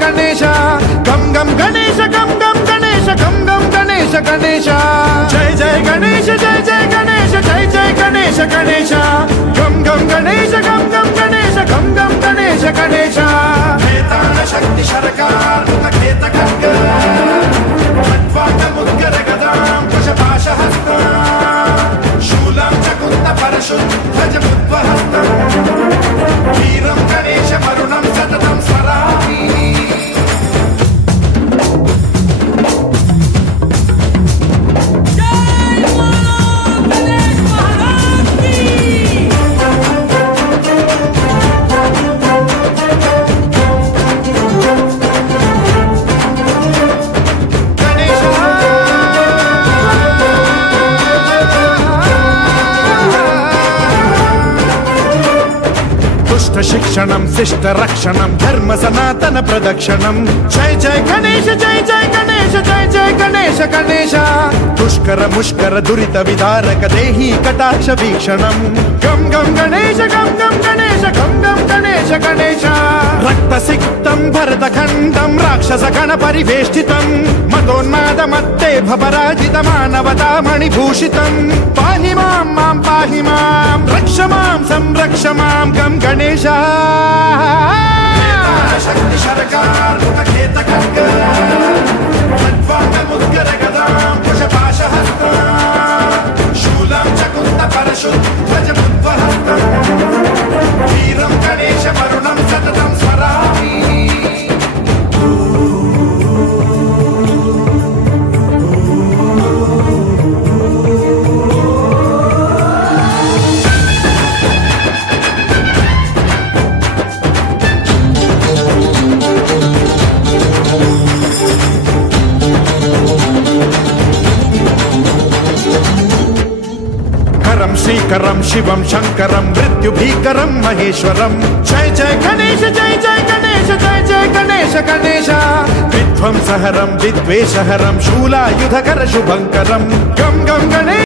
गणेश गम गम गणेश गम गम गणेश गम गम गणेश गणेश जय जय गणेश जय जय गणेश जय जय गणेश गणेश गम गम गणेश गम गम गणेश गम गम गणेश गणेश वेदान शक्ति शरकार खेत खड्ग खट्वाट मुद्गर गदां कुशपाशहस्ता शूलं च कुन्त परशुध्वज बुद्वहस्तं वीरं गणेश वरुणं सततं स्मरामि शिक्षणं शिष्ट रक्षणं धर्म सनातन प्रदक्षिणं जय जय गणेश जय जय गणेश जय जय गणेश गणेश दुष्कर मुष्कर दुरित विदारक देहि कटाक्ष वीक्षणं गम गम गणेश गम गम गणेश गम गम गणेश गणेश रक्त सिक्तं भरतखण्डं राक्षस गण परिवेष्टितं मदोन्माद मत्ते भपराजित मानवता मणिभूषितं पाहि मां पाहि मां रक्ष मां संरक्ष मां गम गणेश शक्ति शरकार खेत खड्ग खट्वाट मुद्गर गदां कुशपाशहस्ता शूलं च कुन्त परशुध्वज बुद्वहस्तं वीरं गणेश वरुणं सततं स्मरामि श्रीकरं शिवं शंकरं मृत्युभीकरं महेश्वरं जय जय गणेश जय जय गणेश जय जय गणेश गणेश विध्वंसहरं विद्वेषहरं शूलायुधकर शुभंकरं गम गम गणेश।